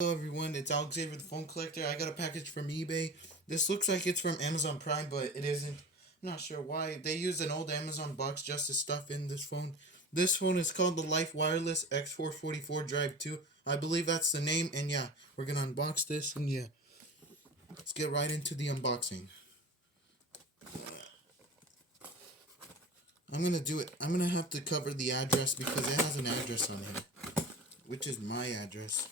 Hello everyone, it's Alex Xavier the phone collector. I got a package from eBay. This looks like it's from Amazon Prime, but it isn't. I'm not sure why. They used an old Amazon box just to stuff in this phone. This phone is called the Life Wireless X444 Drive 2. I believe that's the name, and yeah, we're gonna unbox this, and yeah, let's get right into the unboxing. I'm gonna do it. I'm gonna have to cover the address because it has an address on here, which is my address.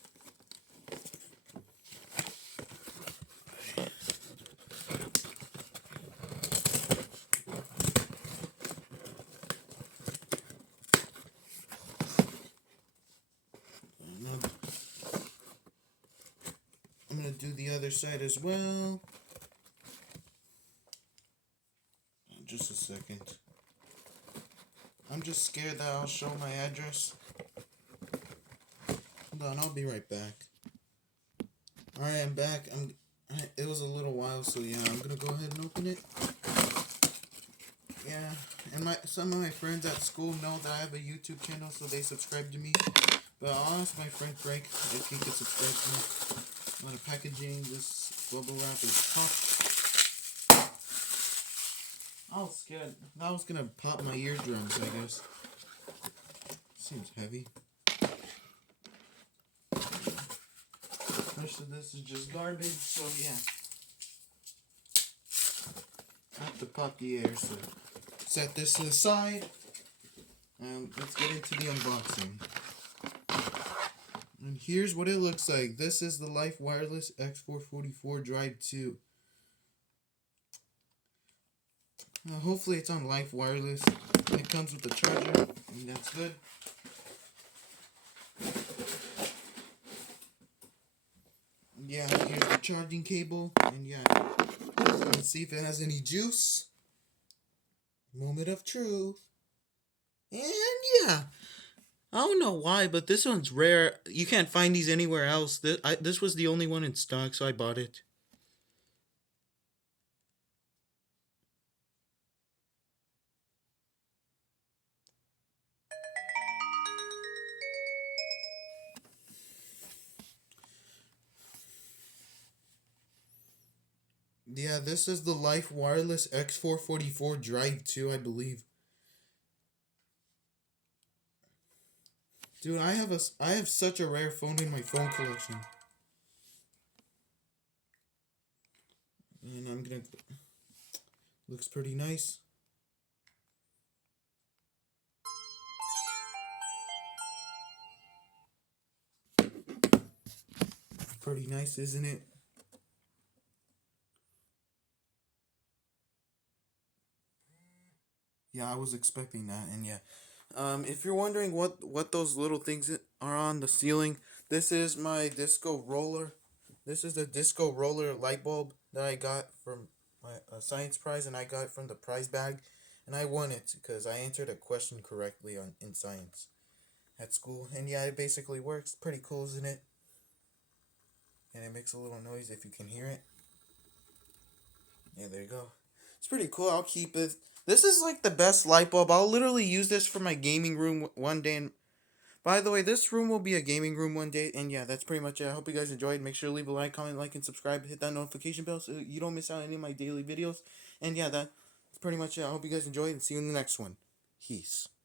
I'm gonna do the other side as well. Just a second. I'm just scared that I'll show my address. Hold on, I'll be right back. Alright, I'm back. It was a little while, so yeah, I'm gonna go ahead and open it. Yeah, and some of my friends at school know that I have a YouTube channel, so they subscribe to me. But I'll ask my friend Frank if he could subscribe to me. What a packaging, this bubble wrap is popped. I was scared. That was gonna pop my eardrums, I guess. Seems heavy. The rest of this is just garbage, so yeah. I have to pop the air, so set this to the side. And let's get into the unboxing. And here's what it looks like. This is the Life Wireless X444 Drive 2. Hopefully it's on Life Wireless. It comes with a charger, and that's good. Yeah, here's the charging cable, and yeah, let's see if it has any juice. Moment of truth. And yeah, I don't know why, but this one's rare. You can't find these anywhere else. This was the only one in stock, so I bought it. Yeah, this is the Life Wireless X444 Drive 2, I believe. Dude, I have such a rare phone in my phone collection. And I'm gonna looks pretty nice. Pretty nice, isn't it? Yeah, I was expecting that, and yeah. If you're wondering what those little things are on the ceiling, this is my disco roller. This is the disco roller light bulb that I got from my science prize, and I got it from the prize bag, and I won it because I answered a question correctly in science at school, and yeah, it basically works. Pretty cool, isn't it? And it makes a little noise if you can hear it. Yeah, there you go. It's pretty cool. I'll keep it. This is like the best light bulb. I'll literally use this for my gaming room one day. And by the way, this room will be a gaming room one day. And yeah, that's pretty much it. I hope you guys enjoyed. Make sure to leave a like, comment, and subscribe. Hit that notification bell so you don't miss out on any of my daily videos. And yeah, that's pretty much it. I hope you guys enjoyed and see you in the next one. Peace.